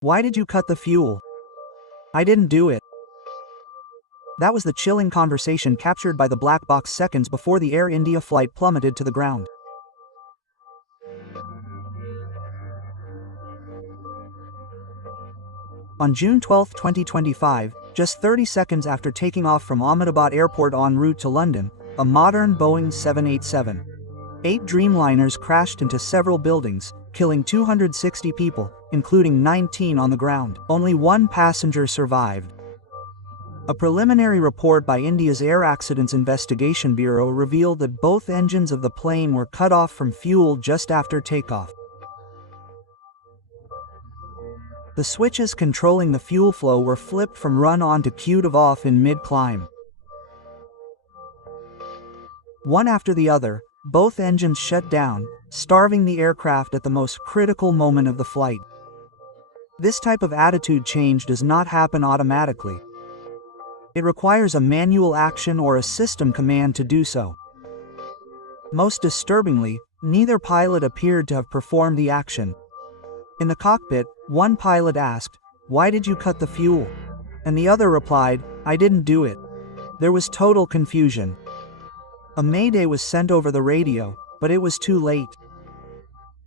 Why did you cut the fuel? I didn't do it. That was the chilling conversation captured by the black box seconds before the Air India flight plummeted to the ground. On June 12, 2025, just 30 seconds after taking off from Ahmedabad Airport en route to London, a modern Boeing 787-8 Dreamliners crashed into several buildings, killing 260 people, including 19 on the ground. Only one passenger survived. A preliminary report by India's Air Accidents Investigation Bureau revealed that both engines of the plane were cut off from fuel just after takeoff. The switches controlling the fuel flow were flipped from run on to queued off in mid-climb. One after the other, both engines shut down, starving the aircraft at the most critical moment of the flight. This type of attitude change does not happen automatically. It requires a manual action or a system command to do so. Most disturbingly, neither pilot appeared to have performed the action. In the cockpit, one pilot asked, "Why did you cut the fuel?" And the other replied, "I didn't do it." There was total confusion. A mayday was sent over the radio, but it was too late.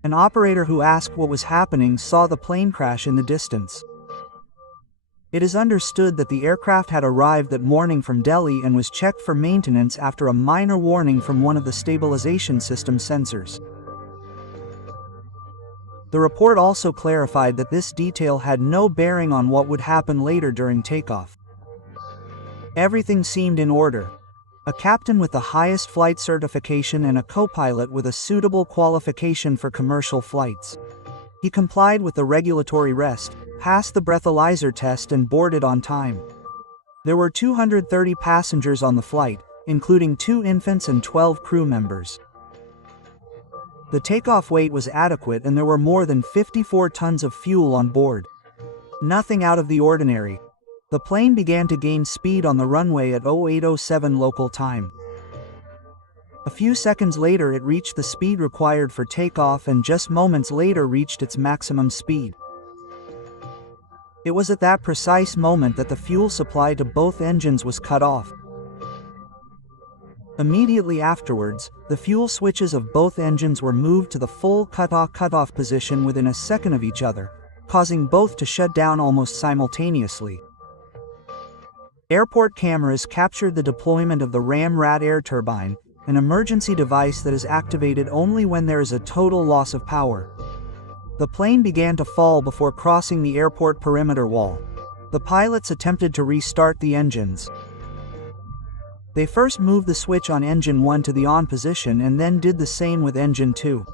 An operator who asked what was happening saw the plane crash in the distance. It is understood that the aircraft had arrived that morning from Delhi and was checked for maintenance after a minor warning from one of the stabilization system sensors. The report also clarified that this detail had no bearing on what would happen later during takeoff. Everything seemed in order. A captain with the highest flight certification and a co-pilot with a suitable qualification for commercial flights. He complied with the regulatory rest, passed the breathalyzer test and boarded on time. There were 230 passengers on the flight, including 2 infants and 12 crew members. The takeoff weight was adequate and there were more than 54 tons of fuel on board. Nothing out of the ordinary. The plane began to gain speed on the runway at 08:07 local time. A few seconds later it reached the speed required for takeoff and just moments later reached its maximum speed. It was at that precise moment that the fuel supply to both engines was cut off. Immediately afterwards, the fuel switches of both engines were moved to the full cutoff position within a second of each other, causing both to shut down almost simultaneously. Airport cameras captured the deployment of the Ramrad air turbine, an emergency device that is activated only when there is a total loss of power. The plane began to fall before crossing the airport perimeter wall. The pilots attempted to restart the engines. They first moved the switch on engine 1 to the on position and then did the same with engine 2.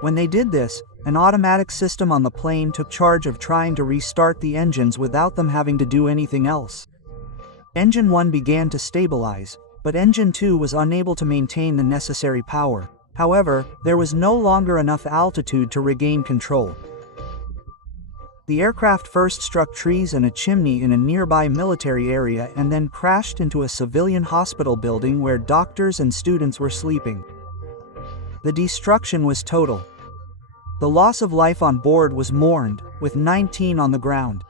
When they did this, an automatic system on the plane took charge of trying to restart the engines without them having to do anything else. Engine 1 began to stabilize, but engine 2 was unable to maintain the necessary power. However, there was no longer enough altitude to regain control. The aircraft first struck trees and a chimney in a nearby military area and then crashed into a civilian hospital building where doctors and students were sleeping. The destruction was total. The loss of life on board was mourned, with 19 on the ground.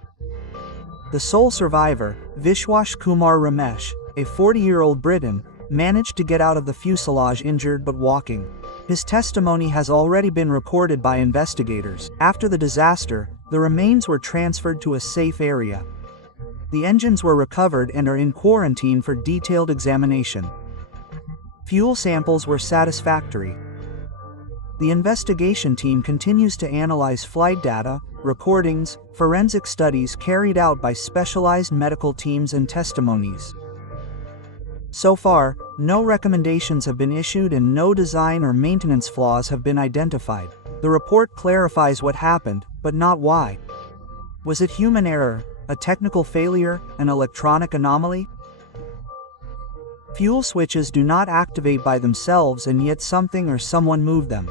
The sole survivor, Vishwas Kumar Ramesh, a 40-year-old Briton, managed to get out of the fuselage injured but walking. His testimony has already been recorded by investigators. After the disaster, the remains were transferred to a safe area. The engines were recovered and are in quarantine for detailed examination. Fuel samples were satisfactory. The investigation team continues to analyze flight data, recordings, forensic studies carried out by specialized medical teams and testimonies. So far, no recommendations have been issued and no design or maintenance flaws have been identified. The report clarifies what happened, but not why. Was it human error, a technical failure, an electronic anomaly? Fuel switches do not activate by themselves and yet something or someone moved them.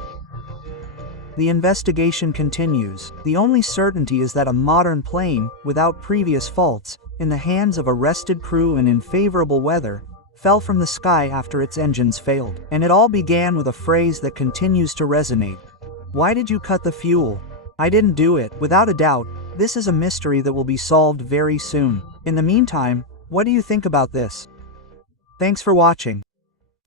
The investigation continues. The only certainty is that a modern plane, without previous faults, in the hands of a rested crew and in favorable weather, fell from the sky after its engines failed. And it all began with a phrase that continues to resonate. Why did you cut the fuel? I didn't do it. Without a doubt, this is a mystery that will be solved very soon. In the meantime, what do you think about this? Thanks for watching.